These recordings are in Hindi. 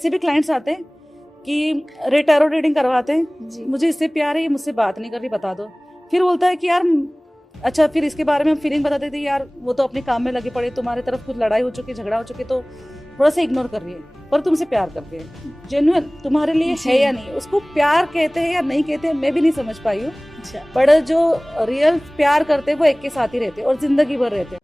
ऐसे भी क्लाइंट्स आते हैं कि टैरो रीडिंग करवाते हैं, जी। मुझे इससे प्यार है, ये मुझसे बात नहीं कर रही, बता दो। फिर बोलता है कि यार अच्छा, फिर इसके बारे में हम फीलिंग बता देते यार वो तो अपने काम में लगे पड़े, तुम्हारी तरफ कुछ लड़ाई हो चुकी, झगड़ा हो चुकी, तो थोड़ा सा इग्नोर कर रही है, पर तुमसे प्यार करती है, जेन्युइन तुम्हारे लिए है या नहीं। उसको प्यार कहते हैं या नहीं कहते हैं मैं भी नहीं समझ पाई हूँ, अच्छा। पर जो रियल प्यार करते हैं वो एक के साथ ही रहते हैं और जिंदगी भर रहते हैं।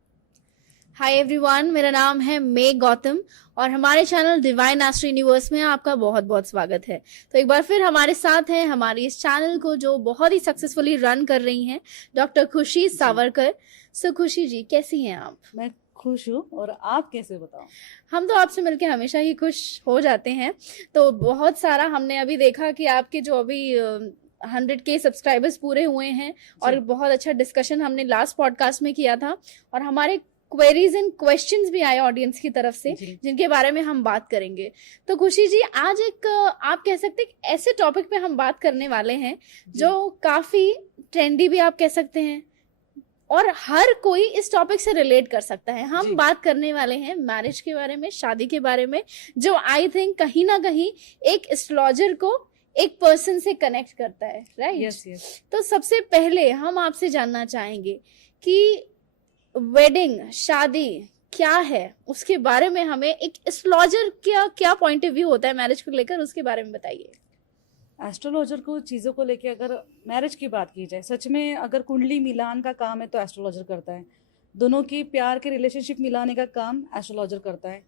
हाय एवरीवन, मेरा नाम है मे गौतम और हमारे चैनल डिवाइन एस्ट्रो यूनिवर्स में आपका बहुत बहुत स्वागत है। तो एक बार फिर हमारे साथ हैं हमारे इस चैनल को जो बहुत ही सक्सेसफुली रन कर रही हैं डॉक्टर खुशी सावरकर। सो खुशी जी, कैसी हैं आप? मैं खुश हूँ, और आप कैसे बताओ? हम तो आपसे मिलके हमेशा ही खुश हो जाते हैं। तो बहुत सारा हमने अभी देखा कि आपके जो अभी 100K सब्सक्राइबर्स पूरे हुए हैं और बहुत अच्छा डिस्कशन हमने लास्ट पॉडकास्ट में किया था और हमारे क्वेरीज एंड क्वेश्चंस भी आए ऑडियंस की तरफ से जिनके बारे में हम बात करेंगे। तो खुशी जी, आज एक आप कह सकते हैं ऐसे टॉपिक पे हम बात करने वाले हैं जो काफी ट्रेंडी भी आप कह सकते हैं और हर कोई इस टॉपिक से रिलेट कर सकता है। हम बात करने वाले हैं मैरिज के बारे में, शादी के बारे में, जो आई थिंक कहीं ना कहीं एक एस्ट्रोलॉजर को एक पर्सन से कनेक्ट करता है, राइट? यस। तो सबसे पहले हम आपसे जानना चाहेंगे कि वेडिंग, शादी क्या है, उसके बारे में हमें एक एस्ट्रोलॉजर क्या पॉइंट ऑफ व्यू होता है मैरिज को लेकर, उसके बारे में बताइए। एस्ट्रोलॉजर को चीज़ों को लेके अगर मैरिज की बात की जाए, सच में अगर कुंडली मिलान का काम है तो एस्ट्रोलॉजर करता है। दोनों की प्यार के रिलेशनशिप मिलाने का काम एस्ट्रोलॉजर करता है।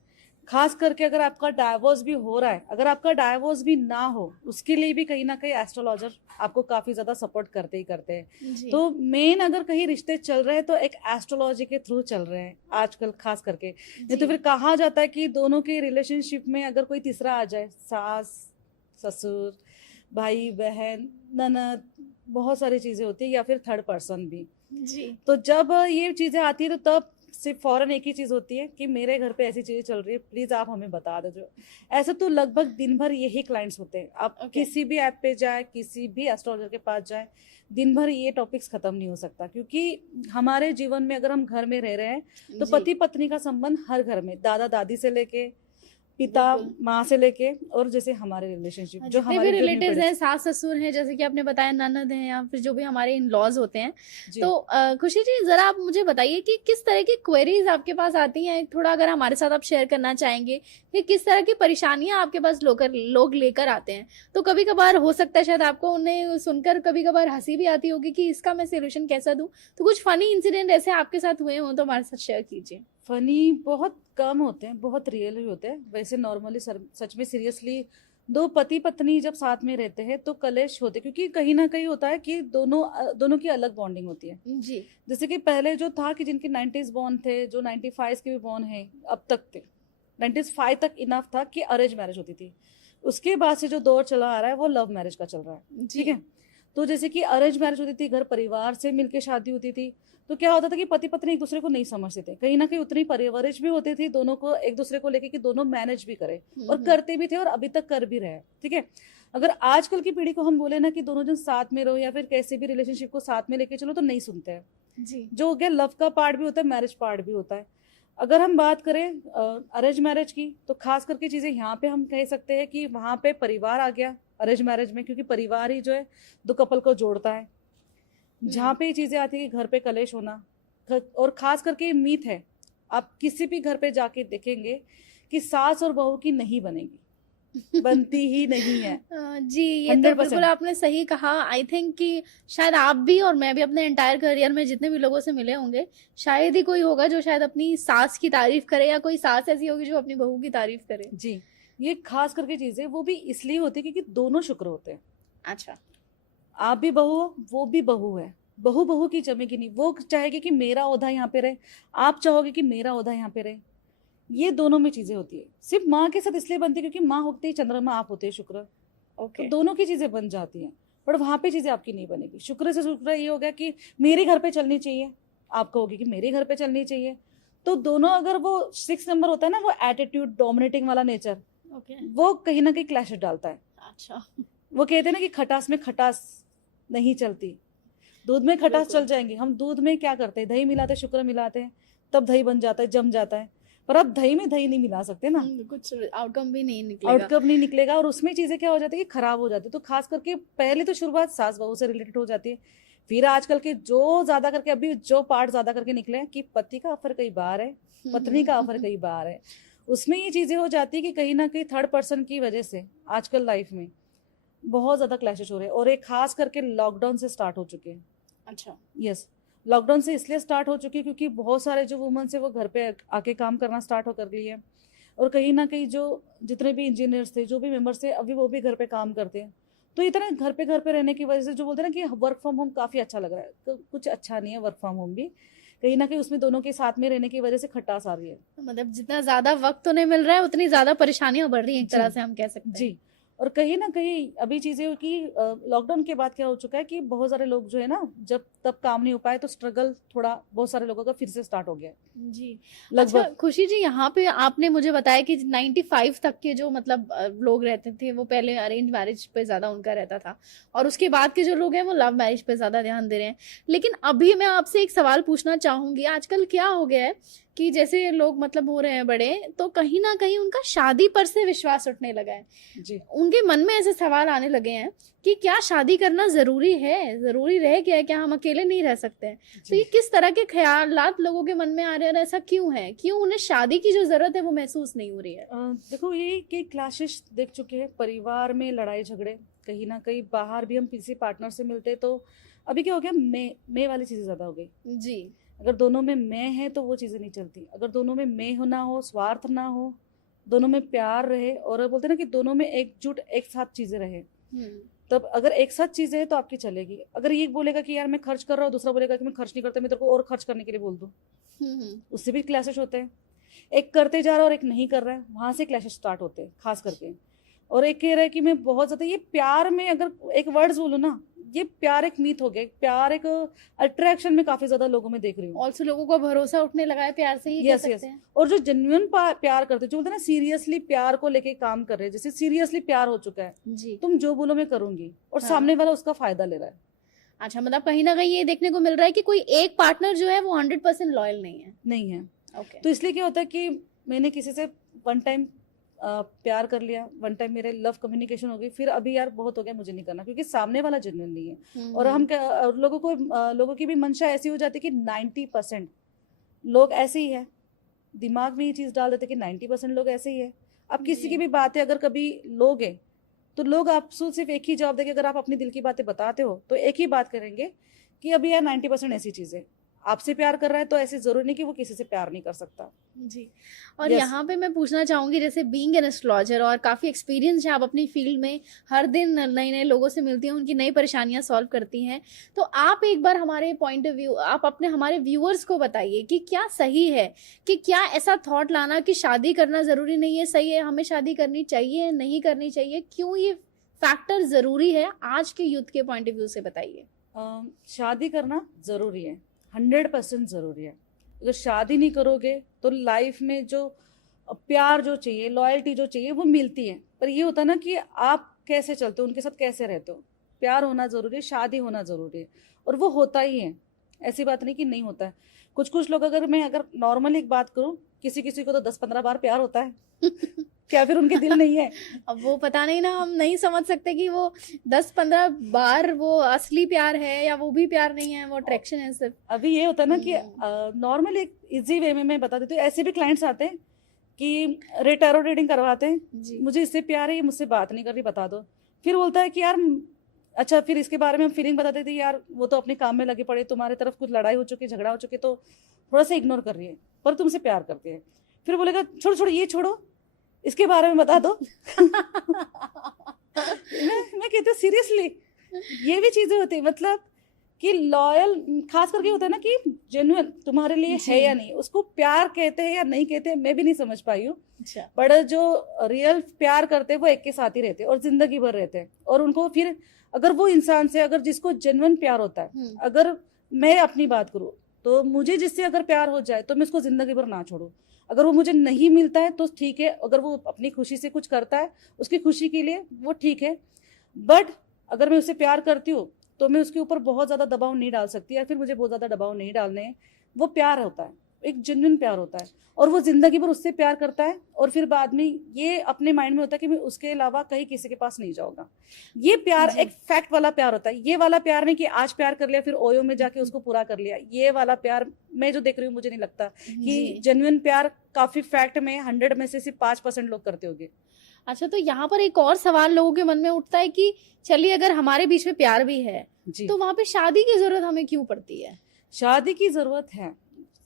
खास करके अगर आपका डाइवोर्स भी हो रहा है, अगर आपका डाइवोर्स भी ना हो, उसके लिए भी कहीं ना कहीं एस्ट्रोलॉजर आपको काफ़ी ज़्यादा सपोर्ट करते ही करते हैं। तो मेन अगर कहीं रिश्ते चल रहे हैं तो एक एस्ट्रोलॉजी के थ्रू चल रहे हैं आजकल खास करके। नहीं तो फिर कहा जाता है कि दोनों के रिलेशनशिप में अगर कोई तीसरा आ जाए, सास ससुर, भाई बहन, ननद, बहुत सारी चीज़ें होती है, या फिर थर्ड पर्सन भी जी। तो जब ये चीज़ें आती है तो तब सिर्फ फौरन एक ही चीज़ होती है कि मेरे घर पे ऐसी चीज़ें चल रही है, प्लीज़ आप हमें बता दो। जो ऐसे तो लगभग दिन भर यही क्लाइंट्स होते हैं। आप किसी भी ऐप पे जाए, किसी भी एस्ट्रोलॉजर के पास जाए, दिन भर ये टॉपिक्स खत्म नहीं हो सकता, क्योंकि हमारे जीवन में अगर हम घर में रह रहे हैं तो पति पत्नी का संबंध हर घर में, दादा दादी से लेके पिता माँ से लेके, और जैसे हमारे रिलेशनशिप जो हमारे रिलेटिव्स हैं, सास ससुर हैं, जैसे कि आपने बताया ननद हैं, या फिर जो भी हमारे इन लॉज होते हैं। तो खुशी जी, जरा आप मुझे बताइए कि किस तरह की क्वेरीज आपके पास आती हैं, थोड़ा अगर हमारे साथ आप शेयर करना चाहेंगे कि किस तरह की परेशानियां आपके पास लोग लेकर आते हैं। तो कभी कभार हो सकता है शायद आपको उन्हें सुनकर कभी कभार हंसी भी आती होगी कि इसका मैं सोल्यूशन कैसा दूं। तो कुछ फनी इंसिडेंट ऐसे आपके साथ हुए हो तो हमारे साथ शेयर कीजिए। फनी बहुत कम होते हैं, बहुत रियल ही होते हैं। वैसे नॉर्मली सच में सीरियसली दो पति पत्नी जब साथ में रहते हैं तो कलेश होते, क्योंकि कहीं ना कहीं होता है कि दोनों की अलग बॉन्डिंग होती है। जी। जैसे कि पहले जो था कि जिनके 90s बॉर्न थे, जो 95 के भी बॉर्न हैं, अब तक थे 95 तक इनफ था कि अरेंज मैरिज होती थी। उसके बाद से जो दौर चला आ रहा है वो लव मैरिज का चल रहा है, ठीक है। तो जैसे कि अरेंज मैरिज होती थी, घर परिवार से मिलके शादी होती थी, तो क्या होता था कि पति पत्नी एक दूसरे को नहीं समझते थे, कहीं ना कहीं उतनी परवरिश भी होती थी दोनों को एक दूसरे को लेके कि दोनों मैनेज भी करें, और करते भी थे और अभी तक कर भी रहे हैं, ठीक है। अगर आजकल की पीढ़ी को हम बोले ना कि दोनों जन साथ में रहो या फिर कैसे भी रिलेशनशिप को साथ में लेके चलो, तो नहीं सुनते हैं। जो हो गया, लव का पार्ट भी होता है, मैरिज पार्ट भी होता है। अगर हम बात करें अरेंज मैरिज की, तो खास करके चीजें यहाँ पे हम कह सकते हैं कि वहाँ पे परिवार आ गया अरेंज मैरिज में, क्योंकि परिवार ही जो है दो कपल को जोड़ता है। जहाँ पे ये चीजें आती है कि घर पे कलेश होना, और खास करके मीथ है, आप किसी भी घर पे जाके देखेंगे कि सास और बहू की नहीं बनेगी, बनती ही नहीं है। जी, ये तो बिल्कुल आपने सही कहा। आई थिंक कि शायद आप भी और मैं भी अपने एंटायर करियर में जितने भी लोगों से मिले होंगे, शायद ही कोई होगा जो शायद अपनी सास की तारीफ करे, या कोई सास ऐसी होगी जो अपनी बहू की तारीफ करे। जी, ये खास करके चीजें वो भी इसलिए होती है क्योंकि दोनों शुक्र होते हैं। अच्छा, आप भी बहू हो, वो भी बहू है, बहू बहू की जमेगी नहीं। वो चाहेगी कि मेरा ओहदा यहाँ पे रहे, आप चाहोगे कि मेरा ओहदा यहाँ पे रहे। ये दोनों में चीजें होती है। सिर्फ माँ के साथ इसलिए बनती है क्योंकि माँ होती है चंद्रमा, आप होते हैं शुक्र। तो दोनों की चीजें बन जाती हैं, पर वहां पे चीजें आपकी नहीं बनेगी। शुक्र से शुक्र ये हो गया कि मेरे घर पे चलनी चाहिए, आप कहोगे कि मेरे घर पे चलनी चाहिए। तो दोनों, अगर वो 6 नंबर होता है ना, वो एटीट्यूड, डोमिनेटिंग वाला नेचर, वो कहीं ना कहीं क्लैश डालता है। अच्छा, वो कहते हैं ना कि खटास में खटास नहीं चलती, दूध में खटास चल जाएंगे। हम दूध में क्या करते हैं, दही मिलाते हैं, शुक्र मिलाते हैं, तब दही बन जाता है, जम जाता है। पर अब दही में दही नहीं मिला सकते ना, कुछ आउटकम भी नहीं निकलेगा। आउटकम नहीं निकलेगा, और उसमें चीजें क्या हो जाती है कि खराब हो जाती है। तो खास करके पहले तो शुरुआत सास बहू से रिलेटेड हो जाती है, फिर आजकल के जो ज्यादा करके अभी जो पार्ट ज्यादा करके निकले हैं कि पति का ऑफर कई बार है, पत्नी का ऑफर कई बार है, उसमें ये चीजें हो जाती है कि कहीं ना कहीं थर्ड पर्सन की वजह से आजकल लाइफ में बहुत ज्यादा क्लैशेस हो रहे हैं, और एक खास करके लॉकडाउन से स्टार्ट हो चुके हैं। अच्छा। यस, लॉकडाउन से इसलिए स्टार्ट हो चुकी है क्योंकि बहुत सारे जो वुमेन्स है वो घर पे आके काम करना स्टार्ट हो कर लिए हैं, और कहीं ना कहीं जो जितने भी इंजीनियर्स थे, जो भी मेंबर्स थे, अभी वो भी घर पे काम करते हैं। तो इतना घर पे रहने की वजह से जो बोलते हैं ना कि वर्क फ्रॉम होम काफ़ी अच्छा लग रहा है, तो कुछ अच्छा नहीं है वर्क फ्रॉम होम भी, कहीं ना कहीं उसमें दोनों के साथ में रहने की वजह से खटास आ रही है। मतलब जितना ज्यादा वक्त उन्हें मिल रहा है उतनी ज्यादा परेशानियां बढ़ रही हैं, एक जी, तरह से हम कह सकते हैं। जी। और कहीं ना कहीं अभी चीजें कि लॉकडाउन के बाद क्या हो चुका है कि बहुत सारे लोग जो है ना, जब तब काम नहीं हो पाए तो स्ट्रगल थोड़ा बहुत सारे लोगों का फिर से स्टार्ट हो गया है जी। लगभग। अच्छा खुशी जी, यहाँ पे आपने मुझे बताया कि 95 तक के जो मतलब लोग रहते थे वो पहले अरेंज मैरिज पे ज्यादा उनका रहता था, और उसके बाद के जो लोग हैं वो लव मैरिज पे ज्यादा ध्यान दे रहे हैं। लेकिन अभी मैं आपसे एक सवाल पूछना चाहूंगी, आजकल क्या हो गया है कि जैसे लोग मतलब हो रहे हैं बड़े, तो कहीं ना कहीं उनका शादी पर से विश्वास उठने लगा है। जी, उनके मन में ऐसे सवाल आने लगे हैं कि क्या शादी करना जरूरी है, जरूरी रह गया है, क्या हम अकेले नहीं रह सकते हैं? तो ये किस तरह के ख्यालात लोगों के मन में आ रहे हैं, और ऐसा क्यों है, क्यों उन्हें शादी की जो जरूरत है वो महसूस नहीं हो रही है? देखो ये कि क्लैशेस देख चुके हैं, परिवार में लड़ाई झगड़े, कहीं ना कहीं बाहर भी हम किसी पार्टनर से मिलते तो अभी क्या हो गया, मैं वाली चीजें ज्यादा हो गई। जी। अगर दोनों में मैं है तो वो चीजें नहीं चलती, अगर दोनों में मैं होना हो, स्वार्थ ना हो, दोनों में प्यार रहे, और बोलते हैं ना कि दोनों में एकजुट एक साथ चीजें रहे, तब अगर एक साथ चीजें है तो आपकी चलेगी। अगर ये बोलेगा कि यार मैं खर्च कर रहा हूँ, दूसरा बोलेगा कि मैं खर्च नहीं करता, मैं तेरे को और खर्च करने के लिए बोल दूं, उससे भी क्लैशेस होते हैं। एक करते जा रहा है और एक नहीं कर रहा है, वहां से क्लैशेस स्टार्ट होते हैं खास करके। और एक कह रहा है कि मैं बहुत ज्यादा, ये प्यार में अगर एक वर्ड्स बोलूं ना, ये प्यार एक मीथ हो गया, प्यार एक अट्रैक्शन में काफी ज्यादा लोगों में देख रही हूँ। ऑल्सो लोगों को भरोसा उठने लगा है प्यार से, ही कह यस, सकते यस। हैं। और जो जेन्युइन प्यार करते हैं, जो बोलते हैं ना सीरियसली प्यार को लेके काम कर रहे हैं, जैसे सीरियसली प्यार हो चुका है, जी। तुम जो बोलो मैं करूंगी, और हाँ। सामने वाला उसका फायदा ले रहा है। अच्छा, मतलब कहीं ना कहीं ये देखने को मिल रहा है कि कोई एक पार्टनर जो है वो 100% लॉयल नहीं है। नहीं है। ओके। तो इसलिए क्या होता है कि मैंने किसी से वन टाइम प्यार कर लिया, वन टाइम मेरे लव कम्युनिकेशन हो गई, फिर अभी यार बहुत हो गया, मुझे नहीं करना, क्योंकि सामने वाला जेन्युइन नहीं है। और हम लोगों की भी मंशा ऐसी हो जाती है कि 90% लोग ऐसे ही है, दिमाग में ये चीज डाल देते कि 90% लोग ऐसे ही है। अब किसी की भी बातें अगर कभी लोगे तो लोग आपसे सिर्फ एक ही जवाब देंगे, अगर आप अपनी दिल की बातें बताते हो तो एक ही बात करेंगे कि अभी यार 90% ऐसी चीज है, आपसे प्यार कर रहा है तो ऐसे जरूरी नहीं कि वो किसी से प्यार नहीं कर सकता। जी। और Yes. यहाँ पे मैं पूछना चाहूंगी, जैसे बीइंग एन एस्ट्रोलॉजर और काफी एक्सपीरियंस है आप अपनी फील्ड में, हर दिन नए नए लोगों से मिलती हैं, उनकी नई परेशानियां सॉल्व करती हैं, तो आप एक बार हमारे पॉइंट ऑफ व्यू, आप अपने हमारे व्यूअर्स को बताइए कि क्या सही है, कि क्या ऐसा थॉट लाना कि शादी करना जरूरी नहीं है सही है, हमें शादी करनी चाहिए नहीं करनी चाहिए, क्यों ये फैक्टर जरूरी है आज के यूथ के पॉइंट ऑफ व्यू से बताइए। शादी करना जरूरी है, 100% जरूरी है। अगर शादी नहीं करोगे तो लाइफ में जो प्यार जो चाहिए, लॉयल्टी जो चाहिए वो मिलती है, पर ये होता है ना कि आप कैसे चलते हो, उनके साथ कैसे रहते हो। प्यार होना जरूरी है, शादी होना जरूरी है, और वो होता ही है, ऐसी बात नहीं कि नहीं होता है। कुछ कुछ लोग, अगर नॉर्मल एक बात करूं, किसी किसी को तो 10-15 बार प्यार होता है क्या फिर उनके दिल नहीं है? अब वो पता नहीं ना, हम नहीं समझ सकते कि वो 10-15 बार वो असली प्यार है या वो भी प्यार नहीं है, वो अट्रैक्शन है सिर्फ। अभी ये होता है ना कि नॉर्मल एक इजी वे में मैं बता देती हूँ, ऐसे भी क्लाइंट्स आते हैं कि टैरो रीडिंग करवाते हैं, मुझे इससे प्यार है, ये मुझसे बात नहीं कर रही, बता दो। फिर बोलता है कि यार अच्छा, फिर इसके बारे में हम फीलिंग बता देते हैं, यार वो तो अपने काम में लगे पड़े, तुम्हारी तरफ कुछ लड़ाई हो चुकी, झगड़ा हो चुकी, तो थोड़ा सा इग्नोर कर रही है, पर तुमसे प्यार करती है। फिर बोलेगा छोड़ो छोड़ो, ये छोड़ो, इसके बारे में बता दो मैं कहती हूँ सीरियसली, ये भी चीजें होती है, मतलब कि लॉयल खास करके होता है ना कि जेन्युइन तुम्हारे लिए है या नहीं, उसको प्यार कहते हैं या नहीं कहते हैं, मैं भी नहीं समझ पाई हूँ। अच्छा। बट जो रियल प्यार करते हैं वो एक के साथ ही रहते हैं और जिंदगी भर रहते हैं, और उनको फिर अगर वो इंसान से, अगर जिसको जेन्युइन प्यार होता है, अगर मैं अपनी बात करूँ तो मुझे जिससे अगर प्यार हो जाए तो मैं उसको जिंदगी भर ना छोड़ूं। अगर वो मुझे नहीं मिलता है तो ठीक है, अगर वो अपनी खुशी से कुछ करता है उसकी खुशी के लिए वो ठीक है, बट अगर मैं उससे प्यार करती हूँ तो मैं उसके ऊपर बहुत ज़्यादा दबाव नहीं डाल सकती, या फिर मुझे बहुत ज़्यादा दबाव नहीं डालने हैं। वो प्यार होता है, एक जेन्युइन प्यार होता है और वो जिंदगी भर उससे प्यार करता है और फिर बाद में ये अपने माइंड में होता है कि मैं उसके अलावा कहीं किसी के पास नहीं जाऊंगा। ये प्यार जी। एक फैक्ट वाला प्यार होता है। ये वाला प्यार नहीं कि आज प्यार कर लिया फिर ओयो में जाके उसको पूरा कर लिया। ये वाला प्यार मैं जो देख रही हूँ मुझे नहीं लगता कि जी। जेन्युइन प्यार काफी फैक्ट में 100 में से सिर्फ 5% लोग करते होंगे। अच्छा, तो यहाँ पर एक और सवाल लोगों के मन में उठता है कि चलिए अगर हमारे बीच में प्यार भी है जी, तो वहां पे शादी की जरूरत हमें क्यों पड़ती है? शादी की जरूरत है।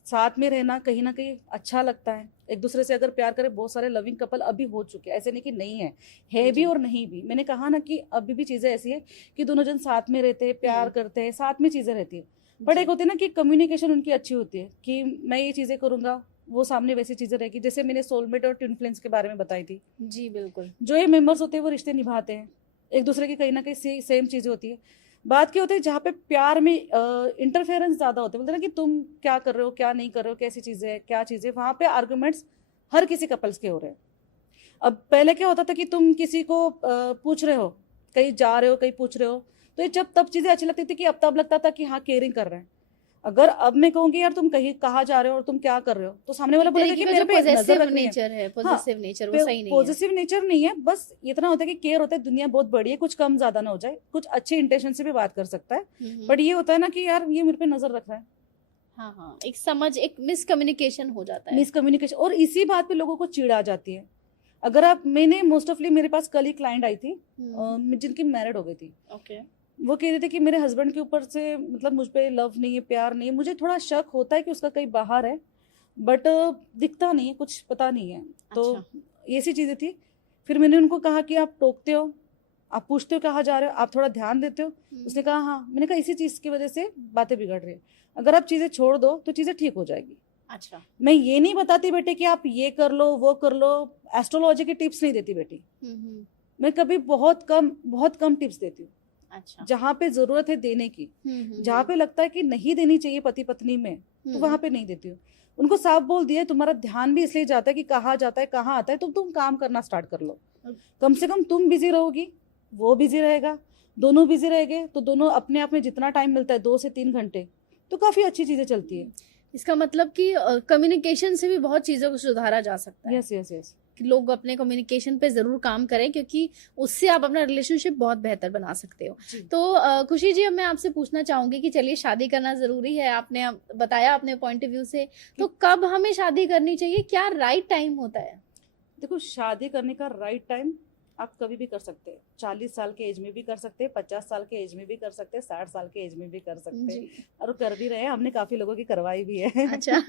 साथ में रहना कहीं ना कहीं अच्छा लगता है। एक दूसरे से अगर प्यार करे, बहुत सारे लविंग कपल अभी हो चुके हैं, ऐसे नहीं कि नहीं है भी जी। और नहीं भी। मैंने कहा ना कि अभी भी चीजें ऐसी है कि दोनों जन साथ में रहते हैं, प्यार करते हैं, साथ में चीजें रहती है। बट एक होती है ना कि कम्युनिकेशन उनकी अच्छी होती है कि मैं ये चीजें करूंगा, वो सामने वैसी चीजें रहेगी। जैसे मैंने सोलमेट और ट्विन फ्लेम्स के बारे में बताई थी। जी बिल्कुल। जो ये मेंबर्स होते हैं वो रिश्ते निभाते हैं, एक दूसरे की कहीं ना कहीं सेम चीजें होती है। बात क्या होती है जहाँ पे प्यार में इंटरफेरेंस ज्यादा होते हैं, बोलते हैं ना कि तुम क्या कर रहे हो, क्या नहीं कर रहे हो, कैसी चीजें है, क्या चीजें, वहां पे आर्गुमेंट्स हर किसी कपल्स के हो रहे हैं। अब पहले क्या होता था कि तुम किसी को पूछ रहे हो, कहीं जा रहे हो, कहीं पूछ रहे हो, तो ये जब तब चीजें अच्छी लगती थी कि अब तब लगता था कि हाँ केयरिंग कर रहे हैं। अगर अब मैं कहूंगी यार तुम कहीं कहाँ जा रहे हो और तुम क्या कर रहे हो, तो सामने वाला बोलेगा कि मेरे पे नजर पॉजिटिव रखनी है। नेचर है, पॉजिटिव नेचर वो सही नहीं है। पॉजिटिव नेचर नहीं है, बस इतना होता है कि केयर होता है। दुनिया बहुत बड़ी है, कुछ कम ज्यादा ना हो जाए, कुछ अच्छे इंटेंशन से भी बात कर सकता है। बट ये होता है ना कि यार ये मेरे पे नजर रख रहा है। हाँ हाँ, एक समझ, एक मिसकम्युनिकेशन हो जाता है। मिसकम्युनिकेशन, और इसी बात पे लोगों को चिढ़ आ जाती है। अगर आप, मैंने मोस्ट ऑफली मेरे पास कल ही क्लाइंट आई थी जिनकी मैरिड हो गई थी। ओके। वो कह रहे थे कि मेरे हस्बैंड के ऊपर से मतलब मुझ पे लव नहीं है, प्यार नहीं है। मुझे थोड़ा शक होता है कि उसका कहीं बाहर है, बट दिखता नहीं है, कुछ पता नहीं है। तो अच्छा। ऐसी चीजें थी। फिर मैंने उनको कहा कि आप टोकते हो, आप पूछते हो कहाँ जा रहे हो, आप थोड़ा ध्यान देते हो। उसने कहा हाँ। मैंने कहा इसी चीज की वजह से बातें बिगड़ रही है, अगर आप चीजें छोड़ दो तो चीजें ठीक हो जाएगी। अच्छा। मैं ये नहीं बताती बेटे कि आप ये कर लो वो कर लो, एस्ट्रोलॉजी की टिप्स नहीं देती बेटी। मैं कभी बहुत कम टिप्स देती हूँ। अच्छा। जहाँ पे जरूरत है देने की, जहाँ पे लगता है कि नहीं देनी चाहिए पति पत्नी में, तो वहां पे नहीं देती हूँ। उनको साफ बोल दिया, तुम्हारा ध्यान भी इसलिए जाता है कि कहाँ जाता है कहाँ आता है, तो तुम काम करना स्टार्ट कर लो। कम से कम तुम बिजी रहोगी, वो बिजी रहेगा, दोनों बिजी रहेंगे, तो दोनों अपने आप में जितना टाइम मिलता है 2 से 3 घंटे, तो काफी अच्छी चीजें चलती है। इसका मतलब कि कम्युनिकेशन से भी बहुत चीजों को सुधारा जा सकता है। Yes yes yes. कि लोग अपने कम्युनिकेशन पे जरूर काम करें, क्योंकि उससे आप अपना रिलेशनशिप बहुत बेहतर बना सकते हो। तो खुशी जी, अब मैं आपसे पूछना चाहूंगी कि चलिए शादी करना जरूरी है, आपने बताया अपने पॉइंट ऑफ व्यू से, तो कब हमें शादी करनी चाहिए, क्या राइट टाइम होता है? देखो, शादी करने का राइट टाइम आप कभी भी कर सकते हैं। 40 साल के एज में भी कर सकते हैं, 50 साल के एज में भी कर सकते हैं, 60 साल के एज में भी कर सकते हैं, और कर भी रहे हैं। हमने काफी लोगों की करवाई भी है। अच्छा।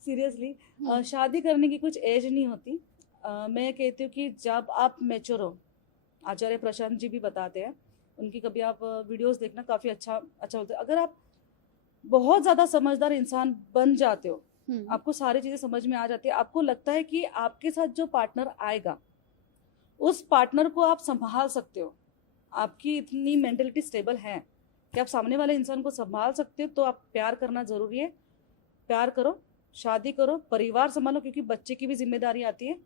सीरियसली, शादी करने की कुछ एज नहीं होती। मैं कहती हूँ कि जब आप मैच्योर हो, आचार्य प्रशांत जी भी बताते हैं, उनकी कभी आप वीडियोस देखना, काफी अच्छा होता है। अगर आप बहुत ज्यादा समझदार इंसान बन जाते हो, आपको सारी चीजें समझ में आ जाती है, आपको लगता है कि आपके साथ जो पार्टनर आएगा उस पार्टनर को आप संभाल सकते हो, आपकी इतनी मेंटलिटी स्टेबल है कि आप सामने वाले इंसान को संभाल सकते हो, तो आप प्यार करना जरूरी है। प्यार करो, शादी करो, परिवार संभालो, क्योंकि बच्चे की भी जिम्मेदारी आती है।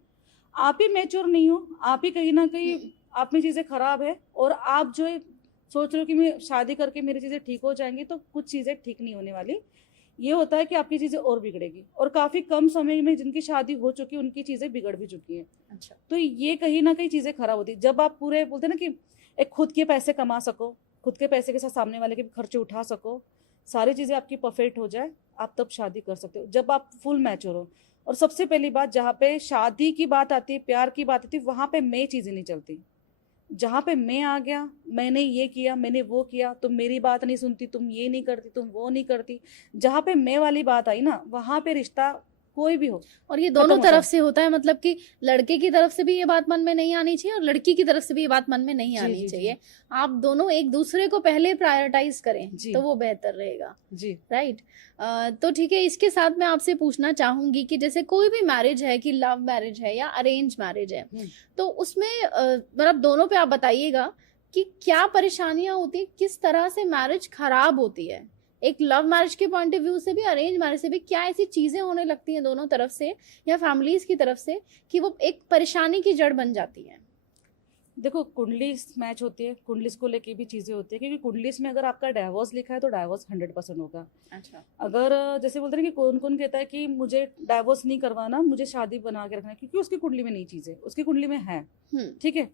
आप ही मैच्योर नहीं हो, आप ही कहीं ना कहीं आप में चीजें खराब है, और आप जो सोच रहे हो कि मैं शादी करके मेरी चीजें ठीक हो जाएंगी, तो कुछ चीजें ठीक नहीं होने वाली। ये होता है कि आपकी चीजें और बिगड़ेगी, और काफी कम समय में जिनकी शादी हो चुकी है उनकी चीजें बिगड़ भी चुकी है। अच्छा। तो ये कहीं ना कहीं चीजें खराब होती है। जब आप पूरे बोलते हैं ना कि एक खुद के पैसे कमा सको, खुद के पैसे के साथ सामने वाले के भी खर्चे उठा सको, सारी चीजें आपकी परफेक्ट हो जाए, आप तब शादी कर सकते हो, जब आप फुल मैच्योर हो। और सबसे पहली बात, जहाँ पे शादी की बात आती है, प्यार की बात आती है, वहां पे मैं चीजें नहीं चलती। जहाँ पे मैं आ गया, मैंने ये किया, मैंने वो किया, तुम मेरी बात नहीं सुनती, तुम ये नहीं करती, तुम वो नहीं करती, जहाँ पे मैं वाली बात आई ना, वहां पे रिश्ता कोई भी हो, और ये दोनों तरफ से होता है, मतलब कि लड़के की तरफ से भी ये बात मन में नहीं आनी चाहिए और लड़की की तरफ से भी ये बात मन में नहीं आनी चाहिए। आप दोनों एक दूसरे को पहले प्रायोरिटाइज करें तो वो बेहतर रहेगा जी। राइट। तो ठीक है, इसके साथ मैं आपसे पूछना चाहूंगी कि जैसे कोई भी मैरिज है, कि लव मैरिज है या अरेंज मैरिज है, तो उसमें मतलब दोनों पे आप बताइएगा कि क्या परेशानियां होती है, किस तरह से मैरिज खराब होती है, एक लव मैरिज के पॉइंट ऑफ व्यू से भी, अरेंज मैरिज से भी, क्या ऐसी चीजें होने लगती हैं दोनों तरफ से या फैमिलीज की तरफ से कि वो एक परेशानी की जड़ बन जाती है? देखो कुंडली मैच होती है, कुंडली को लेके भी चीजें होती है, क्योंकि कुंडली में अगर आपका डाइवोर्स लिखा है तो डाइवोर्स 100% होगा। अच्छा। अगर जैसे बोलते हैं ना कि कौन कौन कहता है कि मुझे डाइवोर्स नहीं करवाना, मुझे शादी बना के रखना है, क्योंकि उसकी कुंडली में नहीं चीजें, उसकी कुंडली में है। ठीक है।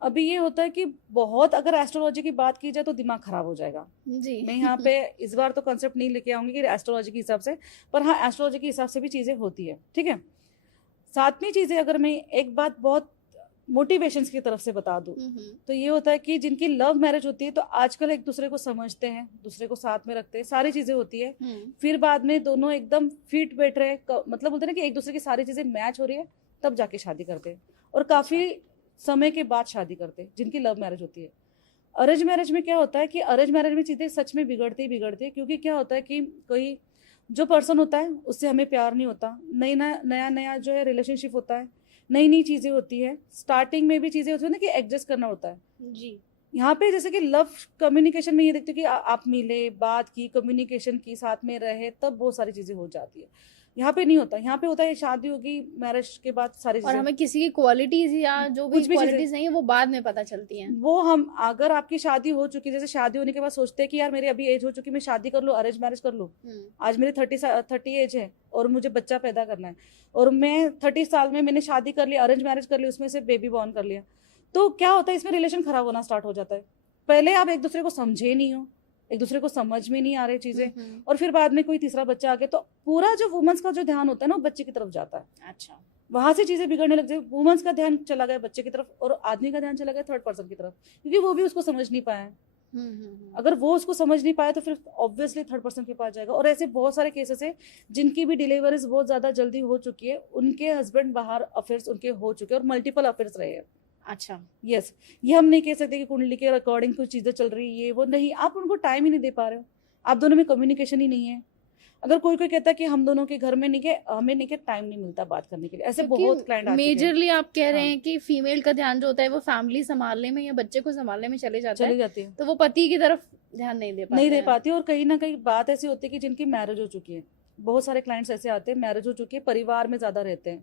अभी ये होता है कि बहुत अगर एस्ट्रोलॉजी की बात की जाए तो दिमाग खराब हो जाएगा जी। मैं यहाँ पे इस बार तो कंसेप्ट नहीं लेके आऊंगी कि एस्ट्रोलॉजी के हिसाब से, पर हाँ एस्ट्रोलॉजी के हिसाब से भी चीजें होती है। ठीक है। सातवीं चीजें अगर मैं एक बात बहुत मोटिवेशंस की तरफ से बता दूं तो ये होता है कि जिनकी लव मैरिज होती है तो आजकल एक दूसरे को समझते हैं, दूसरे को साथ में रखते हैं, सारी चीजें होती है, फिर बाद में दोनों एकदम फिट बैठ रहे हैं, मतलब बोलते हैं ना कि एक दूसरे की सारी चीजें मैच हो रही है, तब जाके शादी करते हैं और काफी समय के बाद शादी करते हैं जिनकी लव मैरिज होती है। अरेंज मैरिज में क्या होता है कि अरेंज मैरिज में चीजें सच में बिगड़ती ही बिगड़ती है, क्योंकि क्या होता है कि कोई जो पर्सन होता है उससे हमें प्यार नहीं होता, नया नया जो है रिलेशनशिप होता है, नई नई चीजें होती है, स्टार्टिंग में भी चीजें होती है ना कि एडजस्ट करना होता है जी। यहाँ पे। जैसे कि लव कम्युनिकेशन में ये देखते हो कि आप मिले, बात की, कम्युनिकेशन की, साथ में रहे, तब बहुत सारी चीजें हो जाती है। यहाँ पे नहीं होता, यहाँ पे होता है शादी होगी, मैरिज के बाद सारी और चीजें, हमें किसी की क्वालिटीज या जो भी कुछ भी क्वालिटीज नहीं है वो बाद में पता चलती हैं। वो हम अगर आपकी शादी हो चुकी, जैसे शादी होने के बाद सोचते हैं कि यार मेरी अभी एज हो चुकी, मैं शादी कर लूँ, अरेंज मैरिज कर लूँ, आज मेरी 30 एज है और मुझे बच्चा पैदा करना है, और मैं 30 साल में मैंने शादी कर ली, अरेंज मैरिज कर ली, उसमें से बेबी बॉर्न कर लिया, तो क्या होता है इसमें रिलेशन खराब होना स्टार्ट हो जाता है। पहले आप एक दूसरे को समझे नहीं हो, एक दूसरे को समझ में नहीं आ रही चीजें, और फिर बाद में कोई तीसरा बच्चा आ गया तो पूरा जो वुमेन्स का जो ध्यान होता है ना वो बच्चे की तरफ जाता है। अच्छा। वहां से चीजें बिगड़ने लग जाए, वुमेन्स का ध्यान चला गया बच्चे की तरफ और आदमी का ध्यान चला गया थर्ड पर्सन की तरफ, क्योंकि वो भी उसको समझ नहीं पाया। अगर वो उसको समझ नहीं पाया तो फिर ऑब्वियसली थर्ड पर्सन के पास जाएगा। और ऐसे बहुत सारे केसेस है जिनकी भी डिलीवरीज बहुत ज्यादा जल्दी हो चुकी है, उनके हस्बैंड बाहर अफेयर्स उनके हो चुके हैं और मल्टीपल अफेयर्स रहे हैं। अच्छा। यस। ये हम नहीं कह सकते कि कुंडली के अकॉर्डिंग कुछ चीजें चल रही है, ये वो नहीं, आप उनको टाइम ही नहीं दे पा रहे हो, आप दोनों में कम्युनिकेशन ही नहीं है। अगर कोई कोई कहता है कि हम दोनों के घर में नहीं के हमें नहीं के टाइम नहीं मिलता बात करने के लिए, ऐसे बहुत क्लाइंट आते हैं। मेजरली आप कह रहे हैं कि फीमेल का ध्यान जो होता है वो फैमिली संभालने में या बच्चे को संभालने में चले जाती है, तो वो पति की तरफ ध्यान नहीं दे पाती। और कहीं ना कहीं बात ऐसी होती है कि जिनकी मैरिज हो चुकी है, बहुत सारे क्लाइंट्स ऐसे आते हैं मैरिज हो चुकी है, परिवार में ज्यादा रहते हैं,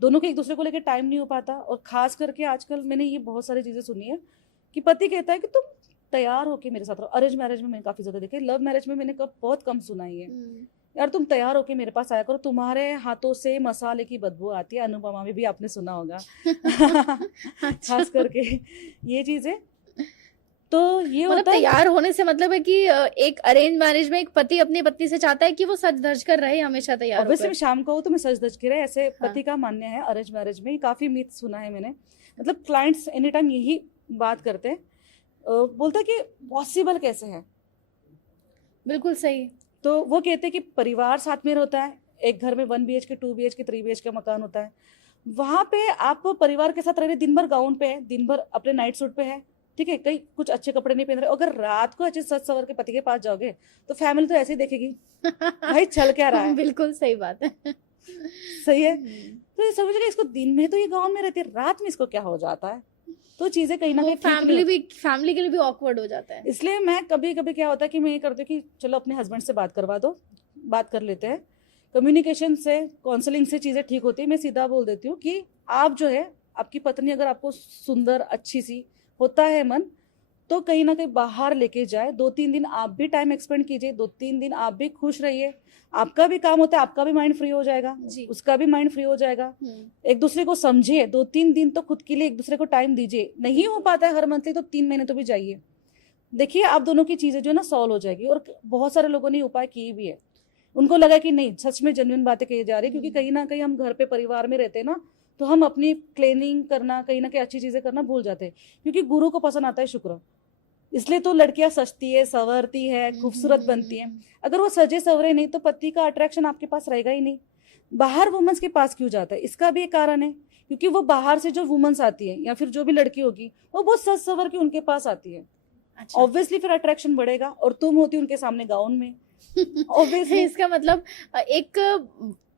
दोनों के एक दूसरे को लेकर टाइम नहीं हो पाता। और खास करके आजकल मैंने ये बहुत सारी चीजें सुनी है कि पति कहता है कि तुम तैयार होके मेरे साथ रहो। अरेंज मैरिज में मैंने काफी ज्यादा देखे, लव मैरिज में मैंने बहुत कम सुना ही है, यार तुम तैयार होके मेरे पास आया करो, तुम्हारे हाथों से मसाले की बदबू आती है, अनुपमा में भी आपने सुना होगा। खास करके ये चीजें, तो ये मतलब होता है तैयार होने से मतलब है कि एक अरेंज मैरिज में एक पति अपनी पत्नी से चाहता है कि वो सज धज कर रहे, हमेशा तैयार वैसे मैं शाम को हो तो मैं सज धज के रहे, ऐसे हाँ। पति का मान्य है अरेंज मैरिज में। काफी मिथ सुना है मैंने, मतलब क्लाइंट्स एनी टाइम यही बात करते हैं, बोलते हैं कि पॉसिबल कैसे है। बिल्कुल सही। तो वो कहते हैं कि परिवार साथ में होता है, एक घर में 1 BHK 2 BHK 3 BHK मकान होता है, वहां पे आप परिवार के साथ रह रहे, दिन भर गाउन पे है, दिन भर अपने नाइट सूट पे है, ठीक है, कहीं कुछ अच्छे कपड़े नहीं पहन रहे, अगर रात को अच्छे सज सवर के पति के पास जाओगे तो फैमिली तो ऐसे ही देखेगी, भाई चल क्या रहा है। बिल्कुल सही बात है। सही है। तो ये समझिए इसको दिन में तो ये गाउन में रहती है, रात में इसको क्या हो जाता है, तो चीजें कहीं ना कहीं फैमिली के लिए भी ऑकवर्ड हो जाता है। इसलिए मैं कभी कभी क्या होता है कि मैं ये करती हूँ कि चलो अपने हस्बैंड से बात करवा दो, बात कर लेते हैं, कम्युनिकेशन से, काउंसलिंग से चीजें ठीक होती है। मैं सीधा बोल देती हूँ कि आप जो है, आपकी पत्नी अगर आपको सुंदर अच्छी सी होता है मन, तो कहीं ना कहीं बाहर लेके जाए, 2-3 दिन आप भी टाइम एक्सपेंड कीजिए, 2-3 दिन आप भी खुश रहिए, आपका भी काम होता है, आपका भी माइंड फ्री हो जाएगा, उसका भी माइंड फ्री हो जाएगा। एक दूसरे को समझिए, 2-3 दिन तो खुद के लिए एक दूसरे को टाइम दीजिए, नहीं हो पाता है हर मंथली तो 3 महीने तो भी जाइए, देखिए आप दोनों की चीजें जो है ना सॉल्व हो जाएगी। और बहुत सारे लोगों ने उपाय किए भी है, उनको लगा कि नहीं सच में जेन्युइन बातें कही जा रही है, क्योंकि कहीं ना कहीं हम घर पे परिवार में रहते हैं ना, तो हम अपनी क्लीनिंग करना, कहीं ना कहीं अच्छी चीजें करना भूल जाते हैं, क्योंकि गुरु को पसंद आता है शुक्र, इसलिए तो लड़कियां सजती है, संवरती है, खूबसूरत बनती है। अगर वो सजे संवरे नहीं तो पति का अट्रैक्शन आपके पास रहेगा ही नहीं। बाहर वुमेन्स के पास क्यों जाता है, इसका भी एक कारण है, क्योंकि वो बाहर से जो वुमेन्स आती है या फिर जो भी लड़की होगी वो बहुत सज संवर के उनके पास आती है, ऑब्वियसली फिर अट्रैक्शन बढ़ेगा, और तुम होती उनके सामने गाउन में, ऑब्वियसली। इसका मतलब एक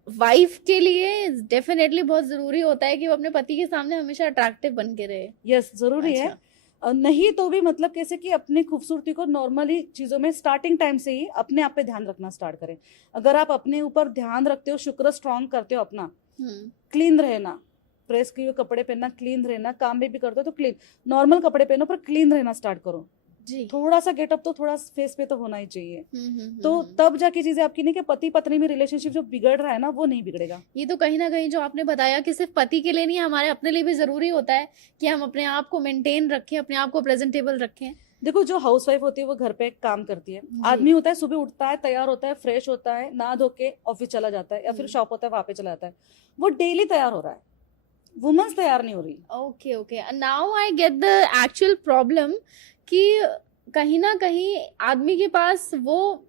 वाइफ के लिए डेफिनेटली बहुत जरूरी होता है कि वो अपने पति के सामने हमेशा अट्रैक्टिव बन के रहे। यस, जरूरी है। नहीं तो भी मतलब कैसे कि अपनी खूबसूरती को नॉर्मली चीजों में स्टार्टिंग टाइम से ही अपने आप पे ध्यान रखना स्टार्ट करें। अगर आप अपने ऊपर ध्यान रखते हो, शुक्र स्ट्रांग करते हो अपना, क्लीन रहना, प्रेस किए हुए कपड़े पहनना, क्लीन रहना, काम में भी करते हो तो क्लीन, नॉर्मल कपड़े पहनो पर क्लीन रहना स्टार्ट करो। जी। थोड़ा सा गेटअप तो थोड़ा फेस पे तो होना ही चाहिए। तो हम्म। तब जाके चीजें आपकी नहीं कि पति पत्नी में रिलेशनशिप जो बिगड़ रहा है ना, वो नहीं बिगड़ेगा। ये तो कहीं ना कहीं जो आपने बताया कि सिर्फ पति के लिए नहीं, हमारे अपने लिए भी जरूरी होता है कि हम अपने आप को मेंटेन रखें, अपने आप को प्रेजेंटेबल रखें। देखो, जो हाउसवाइफ होती है वो घर पे काम करती है, जी। आदमी होता है सुबह उठता है, तैयार होता है, फ्रेश होता है, नहा धो के ऑफिस चला जाता है या फिर शॉप होता है वहां पे चला जाता है, वो डेली तैयार हो रहा है, वुमेन्स तैयार नहीं हो रही। Okay okay, now I get the actual problem कि कहीं ना कहीं आदमी के पास वो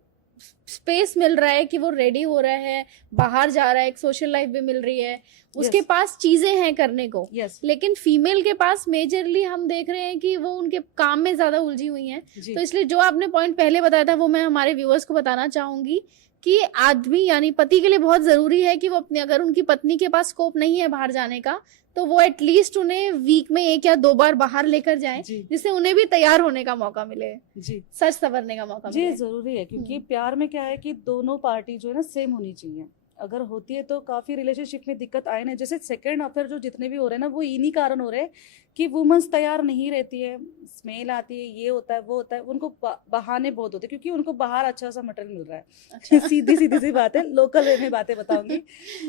स्पेस मिल रहा है कि वो रेडी हो रहा है, बाहर जा रहा है, एक सोशल लाइफ भी मिल रही है, उसके Yes. पास चीजें हैं करने को। यस लेकिन फीमेल के पास मेजरली हम देख रहे हैं कि वो उनके काम में ज्यादा उलझी हुई हैं। जी। तो इसलिए जो आपने पॉइंट पहले बताया था वो मैं हमारे व्यूअर्स को बताना चाहूंगी कि आदमी यानी पति के लिए बहुत जरूरी है कि वो अपनी, अगर उनकी पत्नी के पास स्कोप नहीं है बाहर जाने का, तो वो एटलीस्ट उन्हें वीक में 1 या 2 बार बाहर लेकर जाएं, जी जिससे उन्हें भी तैयार होने का मौका मिले, जी सच संवरने का मौका जी मिले। जरूरी है, क्योंकि प्यार में क्या है कि दोनों पार्टी जो है ना सेम होनी चाहिए। अगर होती है तो काफी रिलेशनशिप में दिक्कत आए ना, जैसे सेकंड अफेयर जो जितने भी हो रहे हैं ना, वो इन्हीं कारण हो रहे हैं कि वुमेन्स तैयार नहीं रहती है, स्मेल आती है, ये होता है वो होता है, उनको बहाने बहुत होते हैं क्योंकि उनको बाहर अच्छा सा मटेरियल मिल रहा है। अच्छा। सीधी सी बात है, लोकल वे में बातें बताऊंगी,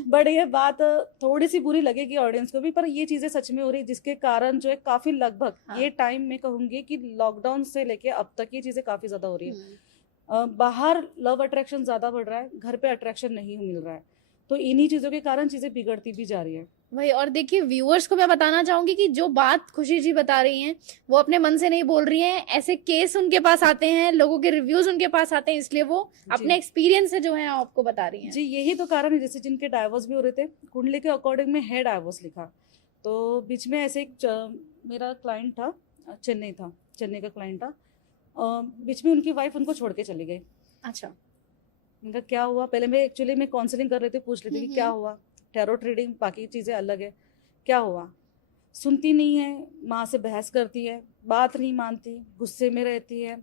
बट ये बात थोड़ी सी बुरी लगेगी ऑडियंस को भी, पर ये चीजें सच में हो रही है, जिसके कारण जो है काफी लगभग हाँ। ये टाइम में कहूंगी कि लॉकडाउन से लेके अब तक ये चीजें काफी ज्यादा हो रही है। बाहर लव अट्रैक्शन ज्यादा बढ़ रहा है, घर पे अट्रैक्शन नहीं मिल रहा है, तो इन्हीं चीजों के कारण चीजें बिगड़ती भी जा रही है। वही, और देखिए व्यूअर्स को मैं बताना चाहूंगी कि जो बात खुशी जी बता रही हैं वो अपने मन से नहीं बोल रही हैं, ऐसे केस उनके पास आते हैं, लोगों के रिव्यूज उनके पास आते हैं, इसलिए वो अपने एक्सपीरियंस से जो है आपको बता रही हैं। जी, यही तो कारण है, जैसे जिनके डाइवोर्स भी हो रहे थे, कुंडली के अकॉर्डिंग में है डाइवोर्स लिखा, तो बीच में ऐसे मेरा क्लाइंट था, चेन्नई का क्लाइंट था, बीच में उनकी वाइफ उनको छोड़ के चली गई। अच्छा। उनका क्या हुआ, पहले मैं एक्चुअली मैं काउंसलिंग कर रही थी, पूछ रही थी कि क्या हुआ, टैरो ट्रीडिंग बाकी चीज़ें अलग है, क्या हुआ, सुनती नहीं है, माँ से बहस करती है, बात नहीं मानती, गुस्से में रहती है,